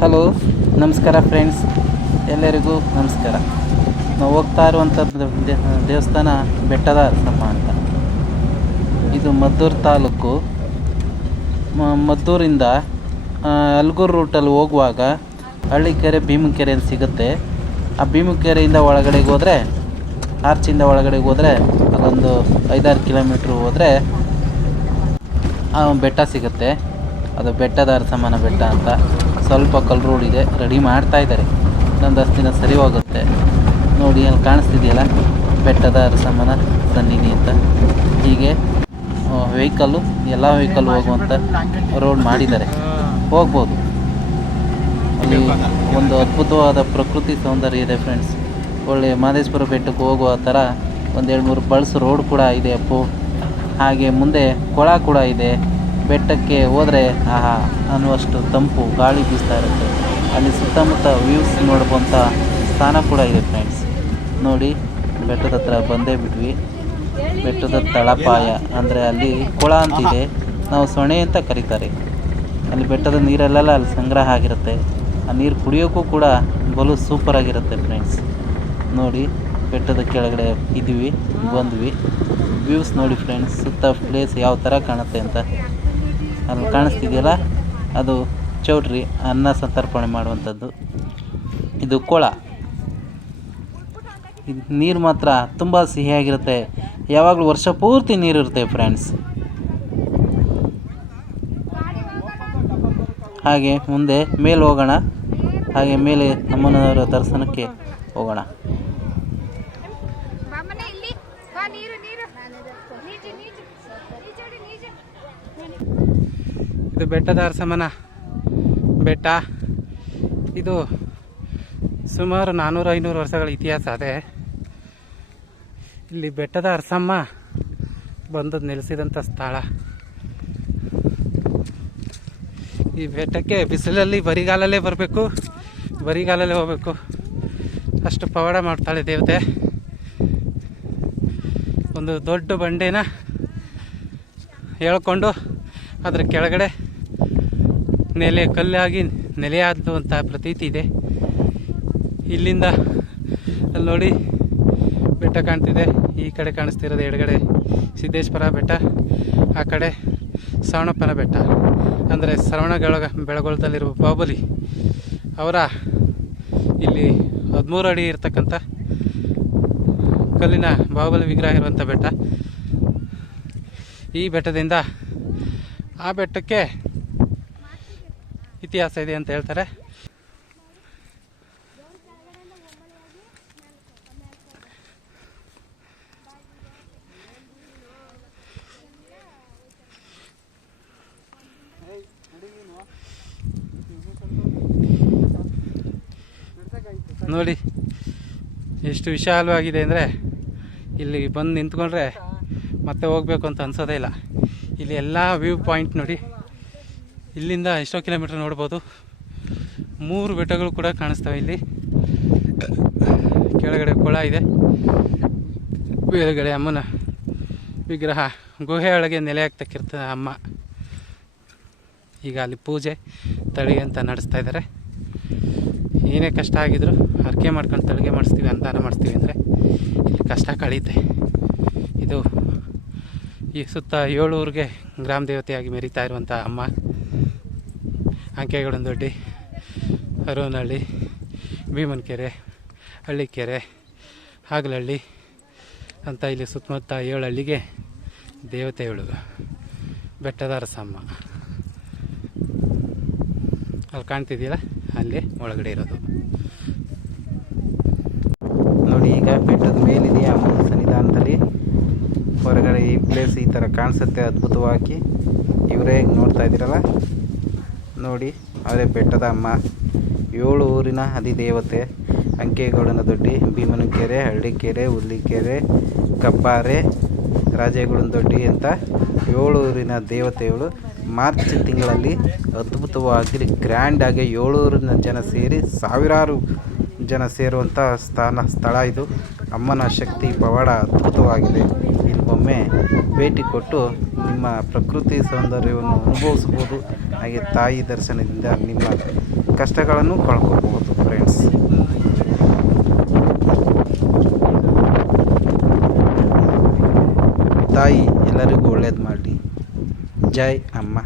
Hello, ನಮಸ್ಕಾರ friends ಎಲ್ಲರಿಗೂ ನಮಸ್ಕಾರ. ನಾವು ಹೋಗ್ತಾ ಇರುವಂಥದ್ದು ದೇವಸ್ಥಾನ ಬೆಟ್ಟದ ಅರಸಮ್ಮ ಅಂತ. ಇದು ಮದ್ದೂರು ತಾಲೂಕು. ಮದ್ದೂರಿಂದ ಅಲ್ಗೂರು ರೂಟಲ್ಲಿ ಹೋಗುವಾಗ ಹಳ್ಳಿಕೆರೆ ಭೀಮಕೆರೆ ಅಂತ ಸಿಗುತ್ತೆ. ಆ ಭೀಮಕೆರೆಯಿಂದ ಒಳಗಡೆಗೆ ಹೋದರೆ, ಆರ್ಚಿಂದ ಒಳಗಡೆಗೆ ಹೋದರೆ ಅದೊಂದು ಐದಾರು ಕಿಲೋಮೀಟ್ರ್ ಹೋದರೆ ಆ ಬೆಟ್ಟ ಸಿಗುತ್ತೆ. ಅದು ಬೆಟ್ಟದ ಅರಸಮ್ಮನ ಬೆಟ್ಟ ಅಂತ. ಸ್ವಲ್ಪ ಕಲ್ ರೋಡ್ ಇದೆ, ರೆಡಿ ಮಾಡ್ತಾ ಇದ್ದಾರೆ. ಇನ್ನೊಂದು ಹತ್ತು ದಿನ ಸರಿ ಹೋಗುತ್ತೆ ನೋಡಿ, ಅಲ್ಲಿ ಕಾಣಿಸ್ತಿದೆಯಲ್ಲ, ಬೆಟ್ಟದ ಅರಸಮ್ಮನ ಸನ್ನಿಧಿ ಅಂತ. ಹೀಗೆ ವೆಹಿಕಲ್ಲು ಎಲ್ಲ ವೆಹಿಕಲ್ ಹೋಗುವಂಥ ರೋಡ್ ಮಾಡಿದ್ದಾರೆ. ಹೋಗ್ಬೋದು. ಅಲ್ಲಿ ಒಂದು ಅದ್ಭುತವಾದ ಪ್ರಕೃತಿ ಸೌಂದರ್ಯ ಇದೆ ಫ್ರೆಂಡ್ಸ್ ಒಳ್ಳೆ ಮಾದೇಶ್ವರ ಬೆಟ್ಟಕ್ಕೆ ಹೋಗುವ ಥರ ಒಂದೆರಡು ಮೂರು ಬಳ್ಸು ರೋಡ್ ಕೂಡ ಇದೆ ಅಪ್ಪು. ಹಾಗೆ ಮುಂದೆ ಕೊಳ ಕೂಡ ಇದೆ. ಬೆಟ್ಟಕ್ಕೆ ಹೋದರೆ, ಆಹಾ, ಅನ್ನುವಷ್ಟು ತಂಪು ಗಾಳಿ ಬೀಸ್ತಾ ಇರುತ್ತೆ. ಅಲ್ಲಿ ಸುತ್ತಮುತ್ತ ವ್ಯೂಸ್ ನೋಡುವಂಥ ಸ್ಥಾನ ಕೂಡ ಇದೆ ಫ್ರೆಂಡ್ಸ್ ನೋಡಿ, ಬೆಟ್ಟದ ಹತ್ರ ಬಂದೇ ಬಿಟ್ವಿ. ಬೆಟ್ಟದ ತಳಪಾಯ, ಅಂದರೆ ಅಲ್ಲಿ ಕೊಳ ಅಂತಿದೆ ನಾವು ಸೊಣೆ ಅಂತ ಕರೀತಾರೆ. ಅಲ್ಲಿ ಬೆಟ್ಟದ ನೀರಲ್ಲೆಲ್ಲ ಅಲ್ಲಿ ಸಂಗ್ರಹ ಆಗಿರುತ್ತೆ. ಆ ನೀರು ಕುಡಿಯೋಕ್ಕೂ ಕೂಡ ಬಲು ಸೂಪರಾಗಿರುತ್ತೆ ಫ್ರೆಂಡ್ಸ್ ನೋಡಿ, ಬೆಟ್ಟದ ಕೆಳಗಡೆ ಇದ್ವಿ, ಬಂದ್ವಿ. ವ್ಯೂಸ್ ನೋಡಿ ಫ್ರೆಂಡ್ಸ್ ಸುತ್ತ ಪ್ಲೇಸ್ ಯಾವ ಥರ ಕಾಣುತ್ತೆ ಅಂತ. ಅಲ್ಲಿ ಕಾಣಿಸ್ತಿದೆಯಲ್ಲ? ಅದು ಚೌಟ್ರಿ ಅನ್ನ ಸಂತರ್ಪಣೆ ಮಾಡುವಂಥದ್ದು. ಇದು ಕೊಳ. ಇದು ನೀರು ಮಾತ್ರ ತುಂಬ ಸಿಹಿಯಾಗಿರುತ್ತೆ. ಯಾವಾಗಲೂ ವರ್ಷ ಪೂರ್ತಿ ನೀರಿರುತ್ತೆ ಫ್ರೆಂಡ್ಸ್. ಹಾಗೆ ಮುಂದೆ ಮೇಲೆ ಹೋಗೋಣ. ಹಾಗೆ ಮೇಲೆ ಅಮ್ಮನವರ ದರ್ಶನಕ್ಕೆ ಹೋಗೋಣ. ನೀರು ಇದು ಬೆಟ್ಟದ ಅರಸಮನ ಬೆಟ್ಟ. ಇದು ಸುಮಾರು ನಾನ್ನೂರು ಐನೂರು ವರ್ಷಗಳ ಇತಿಹಾಸ ಅದೇ. ಇಲ್ಲಿ ಬೆಟ್ಟದ ಅರಸಮ್ಮ ಬಂದು ನೆಲೆಸಿದಂಥ ಸ್ಥಳ. ಈ ಬೆಟ್ಟಕ್ಕೆ ಬಿಸಿಲಲ್ಲಿ ಬರಿಗಾಲಲ್ಲೇ ಬರಬೇಕು. ಬರಿಗಾಲಲ್ಲೇ ಹೋಗಬೇಕು. ಅಷ್ಟು ಪವಾಡ ಮಾಡ್ತಾಳೆ ದೇವತೆ. ಒಂದು ದೊಡ್ಡ ಬಂಡೆನ ಹೇಳ್ಕೊಂಡು ಅದರ ಕೆಳಗಡೆ ನೆಲೆ ಕಲ್ಲಾಗಿ ನೆಲೆಯಾದಂಥ ಪ್ರತೀತಿ ಇದೆ. ಇಲ್ಲಿಂದ ಅಲ್ಲಿ ನೋಡಿ ಬೆಟ್ಟ ಕಾಣ್ತಿದೆ. ಈ ಕಡೆ ಕಾಣಿಸ್ತಿರೋದು ಎಡಗಡೆ ಸಿದ್ದೇಶ್ವರ ಬೆಟ್ಟ, ಆ ಕಡೆ ಶ್ರವಣಪ್ಪನ ಬೆಟ್ಟ. ಅಂದರೆ ಶ್ರವಣಗಳ ಬೆಳಗೊಳದಲ್ಲಿರುವ ಬಾಹುಬಲಿ ಅವರ ಇಲ್ಲಿ ಹದಿಮೂರು ಅಡಿ ಇರ್ತಕ್ಕಂಥ ಕಲ್ಲಿನ ಬಾಹುಬಲಿ ವಿಗ್ರಹ ಇರುವಂಥ ಬೆಟ್ಟ. ಈ ಬೆಟ್ಟದಿಂದ ಆ ಬೆಟ್ಟಕ್ಕೆ ಇತಿಹಾಸ ಇದೆ ಅಂತ ಹೇಳ್ತಾರೆ. ನೋಡಿ, ಎಷ್ಟು ವಿಶಾಲವಾಗಿದೆ ಅಂದರೆ ಇಲ್ಲಿ ಬಂದು ನಿಂತ್ಕೊಂಡ್ರೆ ಮತ್ತೆ ಹೋಗಬೇಕು ಅಂತ ಅನ್ಸೋದೇ ಇಲ್ಲ. ಇಲ್ಲಿ ಎಲ್ಲ ವ್ಯೂ ಪಾಯಿಂಟ್ ನೋಡಿ. ಇಲ್ಲಿಂದ ಎಷ್ಟೋ ಕಿಲೋಮೀಟ್ರ್ ನೋಡ್ಬೋದು. ಮೂರು ಬೆಟ್ಟಗಳು ಕೂಡ ಕಾಣಿಸ್ತವೆ ಇಲ್ಲಿ. ಕೆಳಗಡೆ ಕೊಳ ಇದೆ. ಮೇಲುಗಡೆ ಅಮ್ಮನ ವಿಗ್ರಹ. ಗುಹೆ ಒಳಗೆ ನೆಲೆ ಆಗ್ತಕ್ಕಿರ್ತದೆ ಅಮ್ಮ. ಈಗ ಅಲ್ಲಿ ಪೂಜೆ, ತಳಿ ಅಂತ ನಡೆಸ್ತಾ ಇದ್ದಾರೆ. ಏನೇ ಕಷ್ಟ ಆಗಿದ್ರು ಹರಕೆ ಮಾಡ್ಕೊಂಡು ತಳಿಗೆ ಮಾಡಿಸ್ತೀವಿ, ಅನುದಾನ ಮಾಡಿಸ್ತೀವಿ ಅಂದರೆ ಇಲ್ಲಿ ಕಷ್ಟ ಕಳೀತೆ. ಇದು ಈ ಸುತ್ತ ಏಳೂರಿಗೆ ಗ್ರಾಮ ದೇವತೆಯಾಗಿ ಮೆರೀತಾ ಇರುವಂಥ ಅಮ್ಮ. ಅಂಕೆಗಳಂದೊಡ್ಡಿ ಹರೋನಹಳ್ಳಿ ಭೀಮನಕೆರೆ, ಹಳ್ಳಿಕೆರೆ, ಹಾಗಲಹಳ್ಳಿ ಅಂತ ಇಲ್ಲಿ ಸುತ್ತಮುತ್ತ ಏಳು ಹಳ್ಳಿಗೆ ದೇವತೆಗಳು ಬೆಟ್ಟದ ಅರಸಮ್ಮ ಅಲ್ಲಿ ಕಾಣ್ತಿದ್ದೀರ? ಅಲ್ಲಿ ಒಳಗಡೆ ಇರೋದು. ನೋಡಿ, ಈಗ ಬೆಟ್ಟದ ಮೇಲಿದೆಯಾ ಅಮ್ಮನ ಸನ್ನಿಧಾನದಲ್ಲಿ ಹೊರಗಡೆ ಈ ಪ್ಲೇಸ್ ಈ ಥರ ಕಾಣಿಸುತ್ತೆ ಅದ್ಭುತವಾಗಿ. ಇವರೇ ನೋಡ್ತಾ ಇದ್ದೀರಲ್ಲ? ನೋಡಿ ಅವರೇ ಬೆಟ್ಟದ ಅಮ್ಮ. ಏಳು ಊರಿನ ಅಧಿದೇವತೆ, ಅಂಕೆಗೌಡನ ದೊಡ್ಡಿ, ಭೀಮನಕೆರೆ, ಹಳ್ಳಿಕೆರೆ, ಹುಲ್ಲಿಕೆರೆ, ಕಪ್ಪಾರೆ, ರಾಜೇಗೌಡನ ದೊಡ್ಡಿ ಅಂತ ಏಳು ಊರಿನ ದೇವತೆಗಳು ಮಾರ್ಚ್ ತಿಂಗಳಲ್ಲಿ ಅದ್ಭುತವಾಗಿ ಗ್ರ್ಯಾಂಡಾಗಿ ಏಳೂರಿನ ಜನ ಸೇರಿ ಸಾವಿರಾರು ಜನ ಸೇರುವಂಥ ಸ್ಥಾನ, ಸ್ಥಳ ಇದು. ಅಮ್ಮನ ಶಕ್ತಿ, ಪವಾಡ ಅದ್ಭುತವಾಗಿದೆ. ಇನ್ನೊಮ್ಮೆ ಭೇಟಿ ಕೊಟ್ಟು ನಿಮ್ಮ ಪ್ರಕೃತಿ ಸೌಂದರ್ಯವನ್ನು ಅನುಭವಿಸ್ಬೋದು ಹಾಗೆ ತಾಯಿ ದರ್ಶನದಿಂದ ನಿಮ್ಮ ಕಷ್ಟಗಳನ್ನು ಕಳ್ಕೊಬಹುದು ಫ್ರೆಂಡ್ಸ್ ತಾಯಿ ಎಲ್ಲರಿಗೂ ಒಳ್ಳೇದು ಮಾಡಲಿ ಜೈ ಅಮ್ಮ.